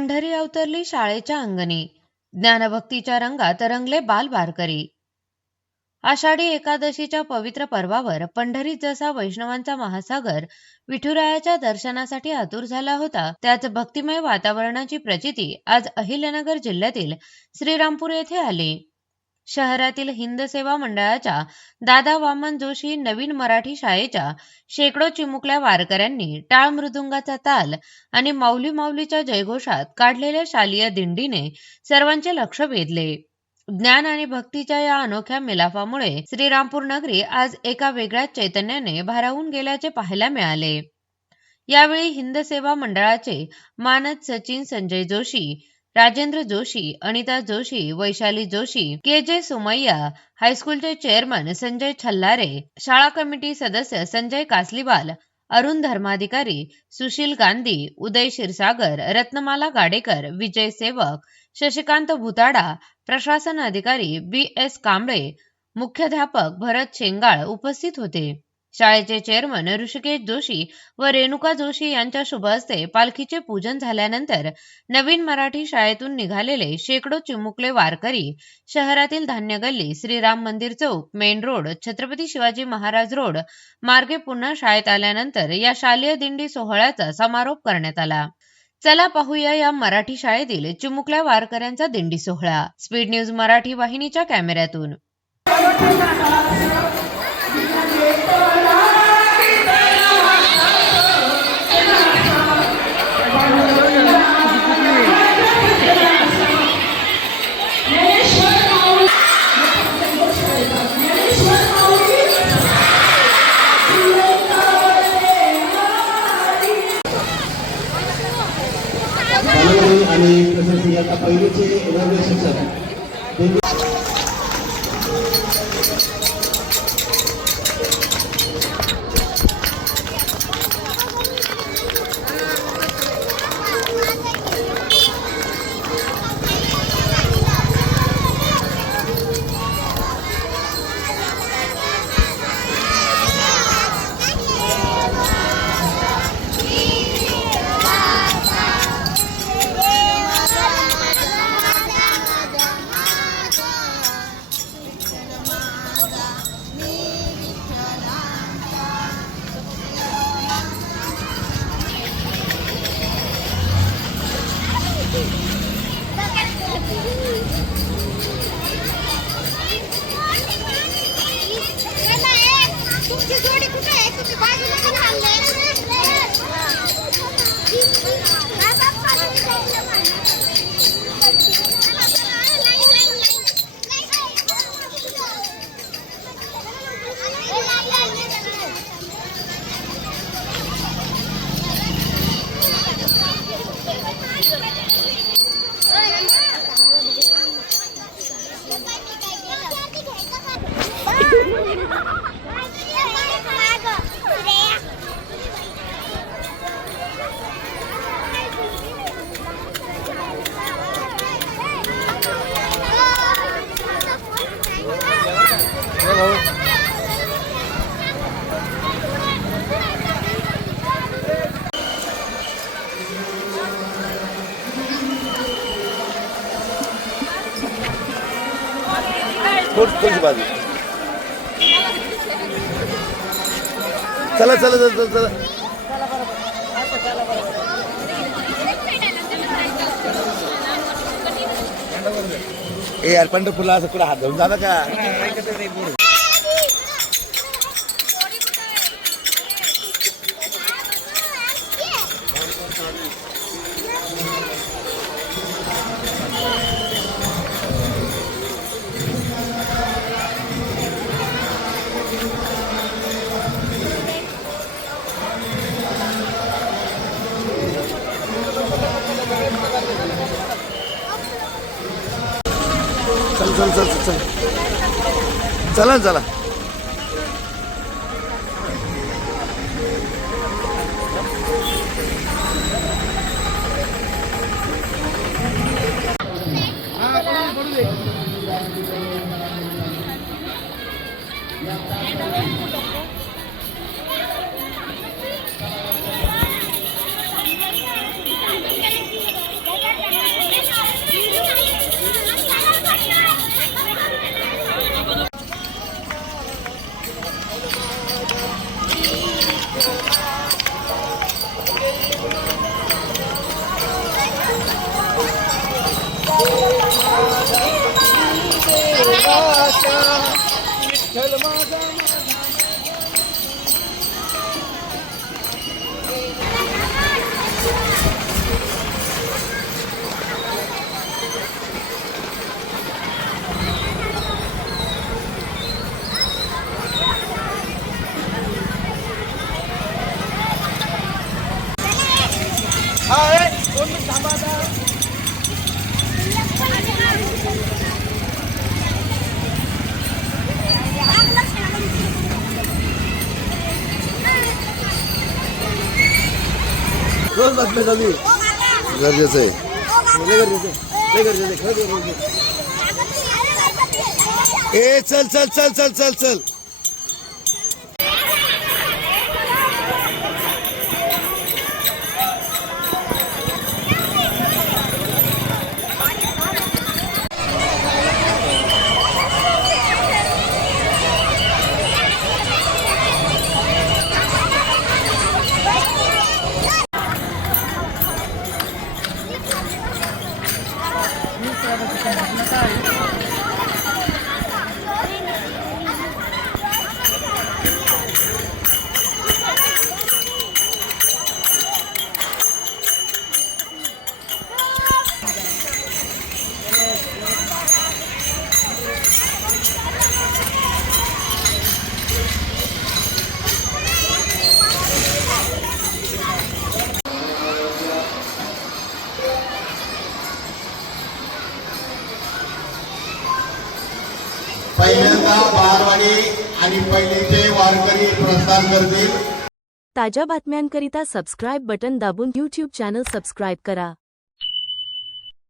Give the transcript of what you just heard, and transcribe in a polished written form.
पंढरी अवतरली शाळेच्या अंगणी, ज्ञानभक्तीच्या रंगात रंगले बालवारकरी। आषाढी एकादशीच्या पवित्र पर्वावर पंढरीत जसा वैष्णवांचा महासागर विठुरायाच्या दर्शनासाठी आतुर झाला होता, त्याच भक्तिमय वातावरणाची प्रचिती आज अहिल्यानगर जिल्ह्यातील श्रीरामपूर येथे आली। शहरातील हिंद सेवा मंडळाच्या दादा वामन जोशी नवीन मराठी शाळेच्या शेकडो चिमुकल्या वारकऱ्यांनी टाळ मृदुंगाचा ताल आणि माऊली माऊलीच्या जयघोषात काढलेल्या शालेय दिंडीने सर्वांचे लक्ष वेधले। ज्ञान आणि भक्तीच्या या अनोख्या मिलाफामुळे श्रीरामपूर नगरी आज एका वेगळ्याच चैतन्याने भारावून गेल्याचे पाहायला मिळाले। यावेळी हिंद सेवा मंडळाचे मानद सचिन संजय जोशी, राजेंद्र जोशी, अनिता जोशी, वैशाली जोशी, के.जे. सुमय्या, हायस्कूलचे चेअरमन संजय छल्लारे, शाळा कमिटी सदस्य संजय कासलीवाल, अरुण धर्माधिकारी, सुशील गांधी, उदय क्षीरसागर, रत्नमाला गाडेकर, विजय सेवक, शशिकांत भुताडा, प्रशासन अधिकारी बी.एस. कांबळे, मुख्याध्यापक भरत शेंगाळ उपस्थित होते। शाळेचे चेअरमन ऋषिकेश जोशी व रेणुका जोशी यांच्या शुभ हस्ते पालखीचे पूजन झाल्यानंतर नवीन मराठी शाळेतून निघालेले शेकडो चिमुकले वारकरी शहरातील धान्य गल्ली, श्रीराम मंदिर चौक, main road, Chhatrapati Shivaji Maharaj road मार्गे पुन्हा शाळेत आल्यानंतर या शालेय दिंडी सोहळ्याचा समारोप करण्यात आला। चला पाहूया या मराठी शाळेतील चिमुकल्या वारकऱ्यांचा दिंडी सोहळा। स्पीड न्यूज मराठी वाहिनीच्या कॅमेऱ्यातून। आणि प्रशासनाच्या पहिलेचे नववे शिक्षक बाजू चला चला चला चला ए यार पंढरपूरला असं कुठं हात धरून जाता का? चल चल चल चल चला चला विठ्ठल माझा माझा दोन मिनिट थांबा आता. रोज बातम्या चालू आहे. गरजेचं आहे. लय गरजेचं आहे. लय गरजेचं आहे. खरंच गरजेचं आहे. ए चल चल चल चल चल चल. पहिल्यांदा बारवाडी आणि पहिलेचे वारकरी प्रस्थान करतील. ताज्या बातम्यांकरिता सबस्क्राईब बटन दाबून YouTube चॅनल सबस्क्राईब करा.